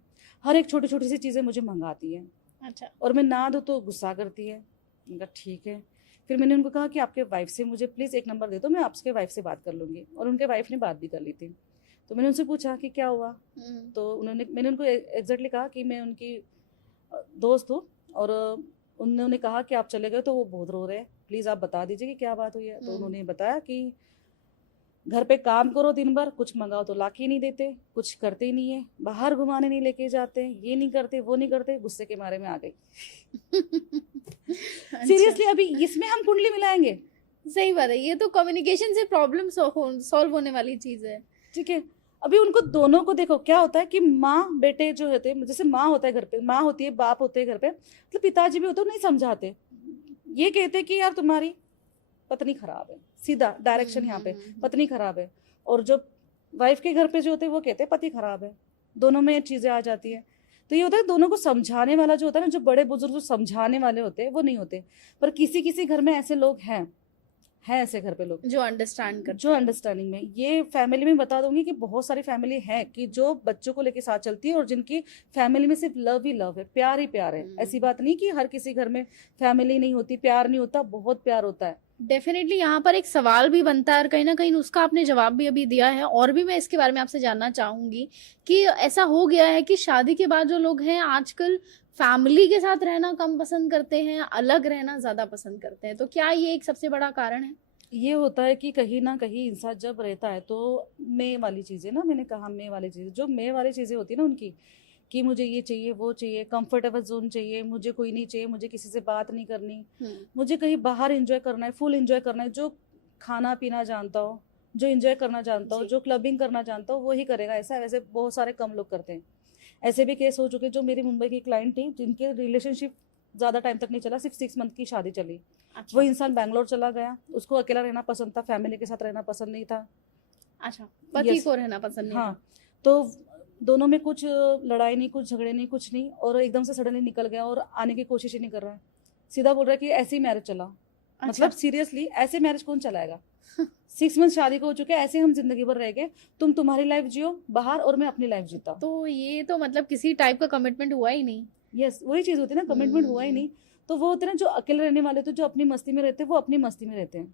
हर एक छोटी छोटी सी चीज़ें मुझे मंगाती है। अच्छा। और मैं ना दूँ तो गुस्सा करती है। उनका ठीक है, फिर मैंने उनको कहा कि आपके वाइफ से मुझे प्लीज़ एक नंबर दे दो, मैं आपके वाइफ से बात कर लूँगी, और उनके वाइफ ने बात भी कर ली थी। तो मैंने उनसे पूछा कि क्या हुआ, तो मैंने उनको एग्जैक्टली कहा कि मैं उनकी दोस्त हूँ, और उन्होंने कहा कि आप चले गए तो वो बहुत रो रहे हैं, प्लीज़ आप बता दीजिए कि क्या बात हुई है। तो उन्होंने बताया कि घर पे काम करो दिन भर, कुछ मंगाओ तो ला के नहीं देते, कुछ करते ही नहीं है, बाहर घुमाने नहीं लेके जाते, ये नहीं करते वो नहीं करते, गुस्से के मारे में आ गई। सीरियसली, अभी इसमें हम कुंडली मिलाएंगे? सही बात है, ये तो कम्युनिकेशन से प्रॉब्लम सॉल्व होने वाली चीज है। ठीक है, अभी उनको दोनों को देखो, क्या होता है कि माँ बेटे जो होते हैं, जैसे माँ होता है घर पे, माँ होती है, बाप होते हैं घर पे, मतलब पिताजी भी होते हैं, नहीं समझाते, ये कहते हैं कि यार तुम्हारी पत्नी खराब है, सीधा डायरेक्शन यहाँ पे, पत्नी खराब है, और जो वाइफ के घर पे जो होते हैं वो कहते हैं पति खराब है, दोनों में चीजें आ जाती है। तो ये होता है दोनों को समझाने वाला जो होता है ना, जो बड़े बुजुर्ग जो समझाने वाले होते हैं वो नहीं होते, पर किसी किसी घर में ऐसे लोग हैं ऐसे घर पे लोग जो अंडरस्टैंड करते जो अंडरस्टैंडिंग में, ये फैमिली में बता दूंगी कि बहुत सारी फैमिली है कि जो बच्चों को लेके साथ चलती है, और जिनकी फैमिली में सिर्फ लव ही लव है, प्यार ही प्यार है। ऐसी बात नहीं कि हर किसी घर में फैमिली नहीं होती, प्यार नहीं होता, बहुत प्यार होता है। डेफिनेटली यहाँ पर एक सवाल भी बनता है, और कहीं ना कहीं उसका आपने जवाब भी अभी दिया है, और भी मैं इसके बारे में आपसे जानना चाहूंगी कि ऐसा हो गया है कि शादी के बाद जो लोग हैं आजकल फैमिली के साथ रहना कम पसंद करते हैं, अलग रहना ज्यादा पसंद करते हैं, तो क्या ये एक सबसे बड़ा कारण है? ये होता है कि कहीं ना कहीं इंसान जब रहता है तो मैं वाली चीजें ना, मैंने कहा मैं वाली चीजें, जो मैं वाली चीजें होती है ना उनकी, कि मुझे ये चाहिए वो चाहिए, कंफर्टेबल जोन चाहिए, मुझे कोई नहीं चाहिए, मुझे किसी से बात नहीं करनी, मुझे कहीं बाहर एंजॉय करना है, फुल एंजॉय करना है, जो खाना पीना जानता हो, जो एंजॉय करना जानता हो, जो क्लबिंग करना जानता हो, वो ही करेगा। ऐसा वैसे बहुत सारे कम लोग करते हैं। ऐसे भी केस हो चुके, जो मेरी मुंबई की क्लाइंट थी, जिनके रिलेशनशिप ज्यादा टाइम तक नहीं चला, सिर्फ 6 मंथ की शादी चली। अच्छा। वो इंसान बैंगलोर चला गया, उसको अकेला रहना पसंद था, फैमिली के साथ रहना पसंद नहीं था। अच्छा, पति को रहना पसंद नहीं हाँ, था। तो दोनों में कुछ लड़ाई नहीं, कुछ झगड़े नहीं, कुछ नहीं, और एकदम से सडनली निकल गया और आने की कोशिश ही नहीं कर रहा है, सीधा बोल रहा है कि ऐसे ही मैरिज चला। अच्छा। मतलब सीरियसली, ऐसे मैरिज कौन चलाएगा? 6 मंथ शादी को हो चुके, ऐसे हम जिंदगी भर रह गए, तुम तुम्हारी लाइफ जियो बाहर और मैं अपनी लाइफ जीता। तो ये तो मतलब किसी टाइप का कमिटमेंट हुआ ही नहीं। यस, वही चीज होती है ना, कमिटमेंट हुआ ही नहीं। तो वो होते हैं ना जो अकेले रहने वाले, तो जो अपनी मस्ती में रहते हैं वो अपनी मस्ती में रहते हैं,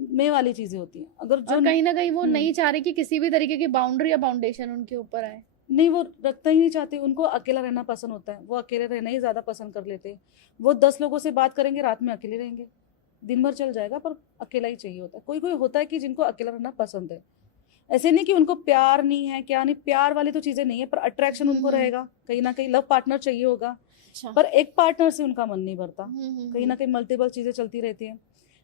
में वाली चीजें होती हैं। अगर जो और कहीं ना कहीं वो हम्म। नहीं चाह रहे कि किसी भी तरीके की बाउंड्री या फाउंडेशन उनके ऊपर आए। नहीं, वो रखता ही नहीं चाहते, उनको अकेला रहना पसंद होता है, वो अकेले रहना ही ज्यादा पसंद कर लेते हैं। वो 10 लोगों से बात करेंगे, रात में अकेले रहेंगे, दिन भर चल जाएगा पर अकेला ही चाहिए होता है। कोई कोई होता है कि जिनको अकेला रहना पसंद है, ऐसे नहीं कि उनको प्यार नहीं है, क्या नहीं, प्यार वाली तो चीजें नहीं है, पर अट्रैक्शन उनको रहेगा, कहीं ना कहीं लव पार्टनर चाहिए होगा, अच्छा। पर एक पार्टनर से उनका मन नहीं भरता। कहीं ना कहीं मल्टीपल चीजें चलती रहती हैं,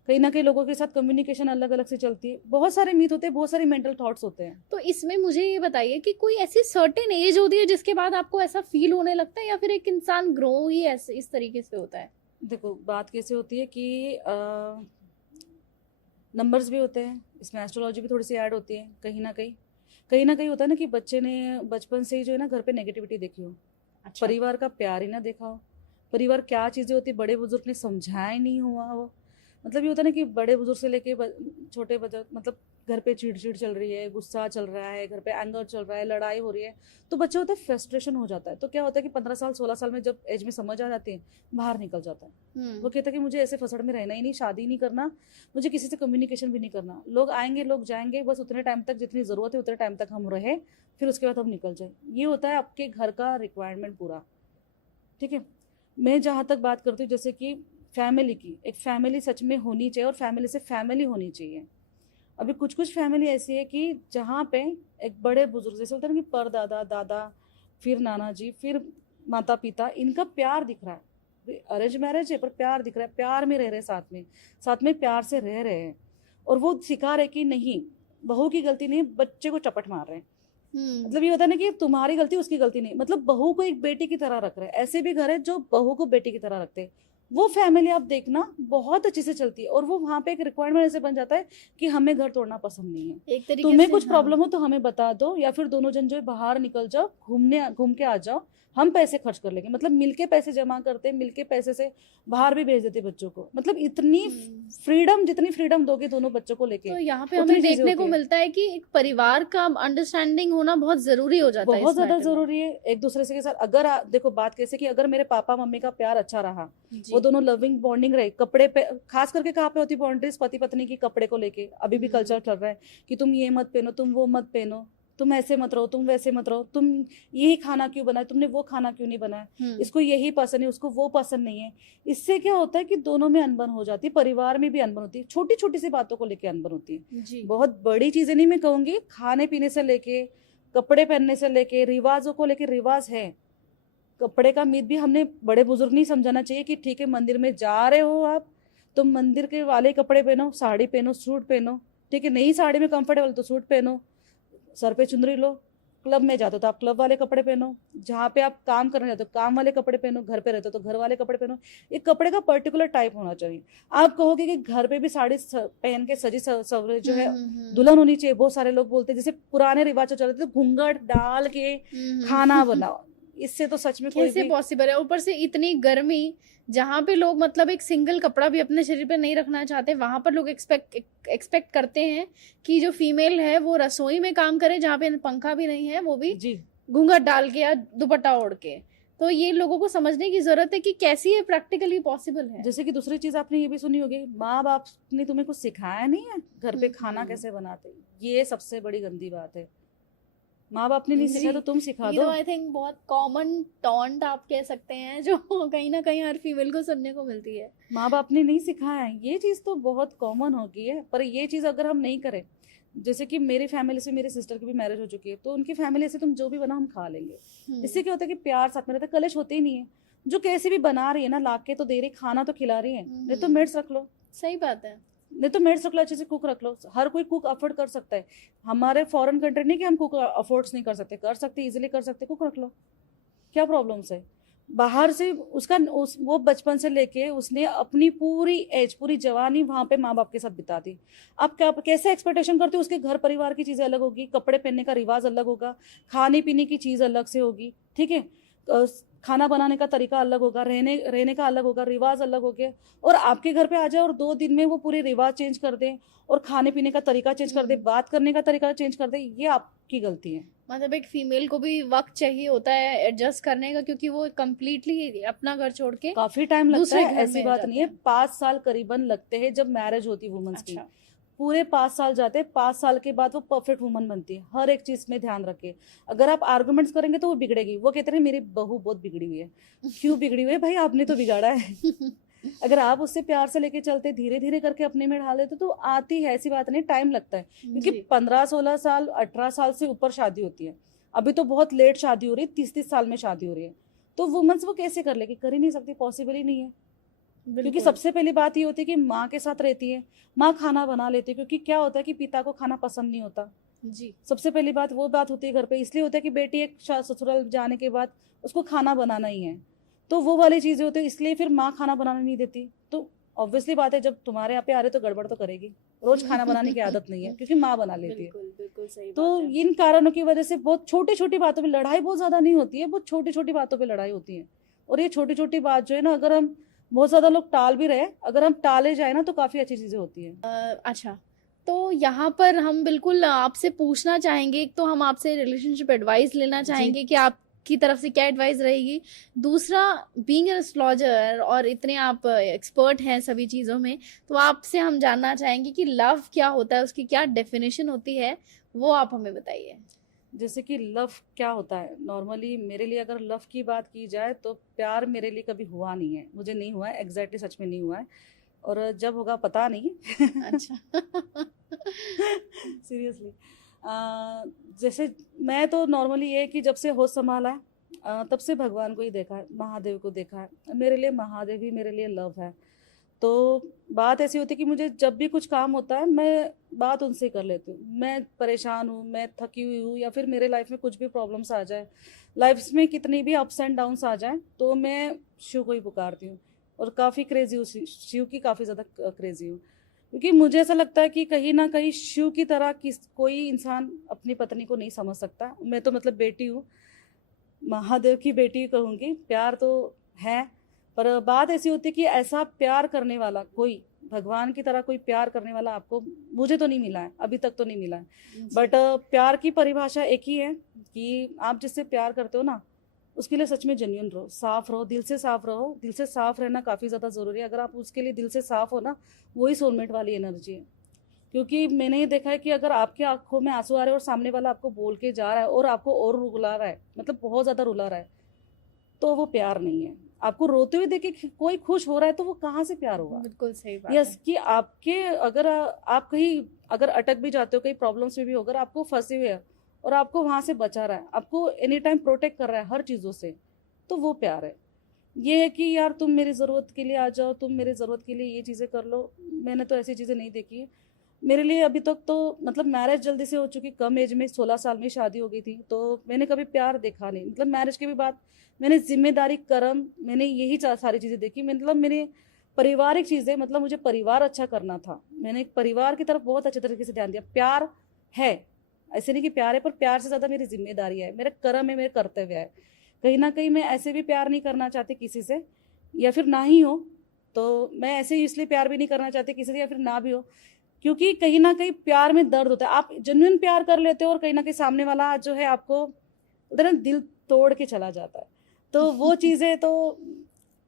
कहीं ना कहीं लोगों के साथ कम्युनिकेशन अलग अलग से चलती है, बहुत सारे मीथ होते हैं, बहुत सारे मेंटल थॉट्स होते हैं। तो इसमें मुझे ये बताइए कि कोई ऐसी सर्टेन एज होती है जिसके बाद आपको ऐसा फील होने लगता है, या फिर एक इंसान ग्रो ही ऐसे इस तरीके से होता है? देखो बात कैसे होती है कि नंबर्स भी होते हैं, इसमें एस्ट्रोलॉजी भी थोड़ी सी ऐड होती है। कहीं ना कहीं होता है ना कि बच्चे ने बचपन से ही जो है ना घर पे नेगेटिविटी देखी हो, अच्छा। परिवार का प्यार ही ना देखा हो, परिवार क्या चीज़ें होती है बड़े बुजुर्ग ने समझाया ही नहीं हुआ हो। मतलब ये होता है ना कि बड़े बुजुर्ग से लेके छोटे बच्चे, मतलब घर पे चिड़चिड़ चल रही है, गुस्सा चल रहा है, घर पे एंगर चल रहा है, लड़ाई हो रही है, तो बच्चा होता है फ्रस्ट्रेशन हो जाता है। तो क्या होता है कि 15 साल 16 साल में जब एज में समझ आ जाती है, बाहर निकल जाता है। वो कहता है कि मुझे ऐसे फसड़ में रहना ही नहीं, शादी नहीं करना, मुझे किसी से कम्युनिकेशन भी नहीं करना, लोग आएंगे लोग जाएंगे, बस उतने टाइम तक जितनी ज़रूरत है उतने टाइम तक हम रहे, फिर उसके बाद हम निकल जाए। ये होता है आपके घर का रिक्वायरमेंट पूरा। ठीक है, मैं जहाँ तक बात करती हूँ जैसे कि फैमिली की, एक फैमिली सच में होनी चाहिए और फैमिली से फैमिली होनी चाहिए। अभी कुछ कुछ फैमिली ऐसी है कि जहाँ पे एक बड़े बुजुर्ग, जैसे होता है ना कि परदादा दादा, फिर नाना जी, फिर माता पिता, इनका प्यार दिख रहा है, अरेंज मैरिज है पर प्यार दिख रहा है, प्यार में रह रहे, साथ में प्यार से रह रहे हैं, और वो सिखा रहे कि नहीं बहू की गलती नहीं, बच्चे को चपट मार रहे हैं। मतलब ये होता है ना कि तुम्हारी गलती उसकी गलती नहीं, मतलब बहू को एक बेटी की तरह रख रहे हैं। ऐसे भी घर है जो बहू को बेटी की तरह रखते हैं, वो फैमिली आप देखना बहुत अच्छे से चलती है, और वो वहां पे एक रिक्वायरमेंट ऐसे बन जाता है कि हमें घर तोड़ना पसंद नहीं है, एक तरीके तुम्हें से, कुछ हाँ। प्रॉब्लम हो तो हमें बता दो, या फिर दोनों जन जो है बाहर निकल जाओ, घूम के आ जाओ, हम पैसे खर्च कर लेंगे। मतलब मिलके पैसे जमा करते, मिलके पैसे से बाहर भी भेज देते बच्चों को। मतलब इतनी फ्रीडम, जितनी फ्रीडम दोगे दोनों बच्चों को लेके, तो यहाँ पे उतनी हमें चीजें देखने को होती है। मिलता है कि एक परिवार का अंडरस्टैंडिंग होना बहुत जरूरी हो जाता है बहुत इस ज्यादा मैटर में। जरूरी है एक दूसरे से के साथ। अगर देखो बात कैसे कि अगर मेरे पापा मम्मी का प्यार अच्छा रहा, जी। वो दोनों लविंग बॉन्डिंग रहे, कपड़े पे खास करके कहाँ पे होती बाउंड्रीज, पति पत्नी की कपड़े को लेके अभी भी कल्चर चल रहा है कि तुम ये मत पहनो, तुम वो मत पहनो, तुम ऐसे मत रहो, तुम वैसे मत रहो, तुम यही खाना क्यों बनाया, तुमने वो खाना क्यों नहीं बनाया, इसको यही पसंद है, उसको वो पसंद नहीं है। इससे क्या होता है कि दोनों में अनबन हो जाती है, परिवार में भी अनबन होती है, छोटी छोटी सी बातों को लेके अनबन होती है। जी। बहुत बड़ी चीजें नहीं मैं कहूंगी, खाने पीने से लेके, कपड़े पहनने से लेके, रिवाजों को लेके, रिवाज है, कपड़े का मीत भी हमने बड़े बुजुर्ग नहीं समझाना चाहिए कि ठीक है मंदिर में जा रहे हो आप तो मंदिर के वाले कपड़े पहनो, साड़ी पहनो, सूट पहनो, ठीक है, नहीं साड़ी में कंफर्टेबल तो सूट पहनो, सर पे चुनरी लो, क्लब में जाते हो तो आप क्लब वाले कपड़े पहनो, जहाँ पे आप काम करने जाते हो काम वाले कपड़े पहनो, घर पे रहते हो तो घर वाले कपड़े पहनो। एक कपड़े का पर्टिकुलर टाइप होना चाहिए। आप कहोगे कि घर पे भी साड़ी पहन के सजी सवरे जो है दुल्हन होनी चाहिए, बहुत सारे लोग बोलते हैं जैसे पुराने रिवाज चल रहे थे, घूंघट डाल के खाना बनाओ, इससे तो सच में कोई कैसे भी पॉसिबल है? ऊपर से इतनी गर्मी, जहाँ पे लोग मतलब एक सिंगल कपड़ा भी अपने शरीर पे नहीं रखना चाहते, वहां पर लोग एक्सपेक्ट करते हैं कि जो फीमेल है वो रसोई में काम करे, जहाँ पे पंखा भी नहीं है, वो भी जी घूंघट डाल के या दुपट्टा ओढ़ के। तो ये लोगों को समझने की जरूरत है कि कैसी ये प्रैक्टिकली पॉसिबल है। जैसे कि दूसरी चीज आपने ये भी सुनी होगी, माँ बाप ने तुम्हें कुछ सिखाया नहीं है घर पे खाना कैसे बनाते, ये सबसे बड़ी गंदी बात है। माँ बाप ने नहीं सिखाया तो तुम सिखा ये दो। तो आई थिंक बहुत कॉमन टॉन्ट आप कह सकते हैं, जो कहीं ना कहीं हर फीमेल को सुनने को मिलती है। माँ बाप ने नहीं सिखाया है, ये चीज तो बहुत कॉमन हो गई है। पर ये चीज अगर हम नहीं करें, जैसे कि मेरी फैमिली से मेरी सिस्टर की भी मैरिज हो चुकी है, तो उनकी फैमिली से तुम जो भी बना हम खा लेंगे। इससे क्या होता है कि प्यार साथ में रहता है, कलेश होते ही नहीं है। जो कैसे भी बना रही है ना, लाके तो दे रही, खाना तो खिला रही है, नहीं तो मेड्स रख लो, सही बात है। नहीं तो मेड्स रख लो, अच्छे से कुक रख लो। हर कोई कुक अफोर्ड कर सकता है, हमारे फॉरेन कंट्री नहीं कि हम कुक अफोर्ड नहीं कर सकते, कर सकते, इजीली कर सकते, कुक रख लो, क्या प्रॉब्लम्स है। बाहर से वो बचपन से लेके उसने अपनी पूरी एज, पूरी जवानी वहां पे माँ बाप के साथ बिता दी। आप क्या कैसे एक्सपेक्टेशन करते हो, उसके घर परिवार की चीजें अलग होगी, कपड़े पहनने का रिवाज अलग होगा, खाने पीने की चीज अलग से होगी, ठीक है, खाना बनाने का तरीका अलग होगा, रहने का अलग होगा, रिवाज अलग हो गया। और आपके घर पे आ जाए और 2 दिन में वो पूरे रिवाज चेंज कर दे और खाने पीने का तरीका चेंज कर दे, बात करने का तरीका चेंज कर दे, ये आपकी गलती है। मतलब एक फीमेल को भी वक्त चाहिए होता है एडजस्ट करने का, क्योंकि वो कम्प्लीटली अपना घर छोड़ के काफी टाइम लगता दूसरे है, घर ऐसी में बात जाते नहीं है, हैं। 5 साल करीबन लगते हैं जब मैरिज होती है वुमेन्स की। अच्छा। पूरे 5 साल जाते हैं, 5 साल के बाद वो परफेक्ट वुमन बनती है, हर एक चीज में ध्यान रखे। अगर आप आर्गुमेंट्स करेंगे तो वो बिगड़ेगी। वो कहते हैं मेरी बहू बहुत बिगड़ी हुई है। क्यों बिगड़ी हुई है भाई? आपने तो बिगाड़ा है। अगर आप उससे प्यार से लेके चलते, धीरे धीरे करके अपने में ढाल देते तो आती है, ऐसी बात नहीं, टाइम लगता है। क्योंकि जी 15-16 साल 18 साल से ऊपर शादी होती है। अभी तो बहुत लेट शादी हो रही है, 30-30 साल में शादी हो रही है। तो वुमेन्स वो कैसे कर लेगी? कर ही नहीं सकती, पॉसिबल ही नहीं है। क्योंकि बिल्कुल सबसे पहली बात ये होती है कि माँ के साथ रहती है, माँ खाना बना लेती है। क्योंकि क्या होता है कि पिता को खाना पसंद नहीं होता। जी सबसे पहली बात वो बात होती है घर पे, इसलिए होता है कि बेटी एक ससुराल जाने के बाद उसको खाना बनाना ही है। तो वो वाली चीजें होती है, इसलिए फिर माँ खाना बनाने नहीं देती। तो ऑब्वियसली बात है, जब तुम्हारे यहाँ पे आ रहे तो गड़बड़ तो करेगी। रोज खाना बनाने की आदत नहीं है, क्योंकि माँ बना लेती है। बिल्कुल बिल्कुल सही तो बात है। इन कारणों की वजह से बहुत छोटी छोटी बातों पे लड़ाई, बहुत ज्यादा नहीं होती है, बहुत छोटी छोटी बातों पे लड़ाई होती है। और ये छोटी छोटी बात जो है ना, अगर हम बहुत ज्यादा लोग टाल भी रहे, अगर हम टाले जाए ना तो काफी अच्छी चीजें होती है। अच्छा, तो यहाँ पर हम बिल्कुल आपसे पूछना चाहेंगे, एक तो हम आपसे रिलेशनशिप एडवाइस लेना चाहेंगे कि आपकी तरफ से क्या एडवाइस रहेगी। दूसरा, बीइंग एन एस्ट्रोलॉजर और इतने आप एक्सपर्ट हैं सभी चीज़ों में, तो आपसे हम जानना चाहेंगे कि लव क्या होता है, उसकी क्या डेफिनेशन होती है, वो आप हमें बताइए। जैसे कि लव क्या होता है, नॉर्मली मेरे लिए अगर लव की बात की जाए तो प्यार मेरे लिए कभी हुआ नहीं है, मुझे नहीं हुआ है, एग्जैक्टली सच में नहीं हुआ है। और जब होगा पता नहीं। अच्छा सीरियसली। जैसे मैं तो नॉर्मली ये है कि जब से होश संभाला है तब से भगवान को ही देखा है, महादेव को देखा है। मेरे लिए महादेव ही मेरे लिए लव है। तो बात ऐसी होती है कि मुझे जब भी कुछ काम होता है मैं बात उनसे कर लेती हूँ। मैं परेशान हूँ, मैं थकी हुई हूँ, या फिर मेरे लाइफ में कुछ भी प्रॉब्लम्स आ जाए, लाइफ में कितनी भी अप्स एंड डाउन्स आ जाए, तो मैं शिव को ही पुकारती हूँ। और काफ़ी क्रेजी हूँ, शिव की काफ़ी ज़्यादा क्रेजी हूँ। क्योंकि मुझे ऐसा लगता है कि कहीं ना कहीं शिव की तरह कोई इंसान अपनी पत्नी को नहीं समझ सकता। मैं तो मतलब बेटी हूँ, महादेव की बेटी कहूँगी। प्यार तो है, पर बात ऐसी होती है कि ऐसा प्यार करने वाला कोई, भगवान की तरह कोई प्यार करने वाला आपको, मुझे तो नहीं मिला है, अभी तक तो नहीं मिला है। बट प्यार की परिभाषा एक ही है कि आप जिससे प्यार करते हो ना, उसके लिए सच में जेन्युइन रहो, साफ रहो, दिल से साफ रहो। दिल से साफ रहना काफ़ी ज़्यादा ज़रूरी है। अगर आप उसके लिए दिल से साफ हो ना, वही सोलमेट वाली एनर्जी है। क्योंकि मैंने ये देखा है कि अगर आपकी आंखों में आंसू आ रहे हैं और सामने वाला आपको बोल के जा रहा है और आपको और रुला रहा है, मतलब बहुत ज़्यादा रुला रहा है, तो वो प्यार नहीं है। आपको रोते हुए देखे कोई खुश हो रहा है तो वो कहाँ से प्यार होगा? बिल्कुल सही बात यस, है। कि आपके अगर आप कहीं अगर अटक भी जाते हो, कहीं प्रॉब्लम्स में भी हो, अगर आपको फंसे हुए है और आपको वहां से बचा रहा है, आपको एनी टाइम प्रोटेक्ट कर रहा है हर चीज़ों से, तो वो प्यार है। ये है कि यार तुम मेरी ज़रूरत के लिए आ जाओ, तुम मेरी ज़रूरत के लिए ये चीज़ें कर लो। मैंने तो ऐसी चीज़ें नहीं देखी है। मेरे लिए अभी तक तो मतलब मैरिज जल्दी से हो चुकी, कम एज में 16 साल में शादी हो गई थी, तो मैंने कभी प्यार देखा नहीं। मतलब मैरिज के भी बाद मैंने जिम्मेदारी, कर्म, मैंने यही सारी चीज़ें देखी। मतलब मेरे पारिवारिक चीज़ें, मतलब मुझे परिवार अच्छा करना था, मैंने परिवार की तरफ बहुत अच्छे तरीके से ध्यान दिया। प्यार है, ऐसे नहीं कि प्यार है, पर प्यार से ज़्यादा मेरी जिम्मेदारी है, मेरा कर्म है, मेरे कर्तव्य है। कहीं ना कहीं मैं ऐसे भी प्यार नहीं करना चाहती किसी से, या फिर ना ही हो, तो मैं ऐसे ही इसलिए प्यार भी नहीं करना चाहती किसी से, या फिर ना भी हो, क्योंकि कहीं ना कहीं प्यार में दर्द होता है। आप जेन्युइन प्यार कर लेते हो और कहीं ना कहीं सामने वाला जो है आपको उधर दिल तोड़ के चला जाता है। तो वो चीज़ें तो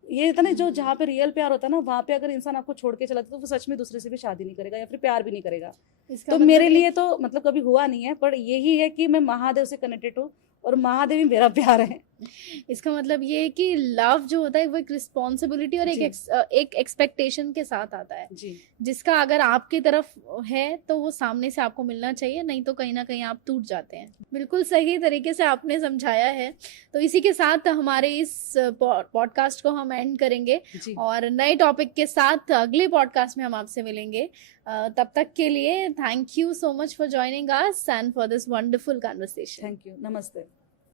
ये था ना, जो जहाँ पे रियल प्यार होता है ना, वहाँ पे अगर इंसान आपको छोड़ के चला जाता है तो वो सच में दूसरे से भी शादी नहीं करेगा या फिर प्यार भी नहीं करेगा। इसका तो मतलब मेरे ये- लिए तो मतलब कभी हुआ नहीं है, पर यही है कि मैं महादेव से कनेक्टेड हूँ और महादेव ही मेरा प्यार है। इसका मतलब ये है कि लव जो होता है वो एक रिस्पॉन्सिबिलिटी और जी। एक एक्सपेक्टेशन के साथ आता है, जी जिसका अगर आपकी तरफ है तो वो सामने से आपको मिलना चाहिए, नहीं तो कहीं ना कहीं आप टूट जाते हैं। बिल्कुल सही तरीके से आपने समझाया है। तो इसी के साथ हमारे इस पॉडकास्ट को हम एंड करेंगे जी। और नए टॉपिक के साथ अगले पॉडकास्ट में हम आपसे मिलेंगे। तब तक के लिए thank you so much for joining us and for this wonderful conversation. Thank you, नमस्ते।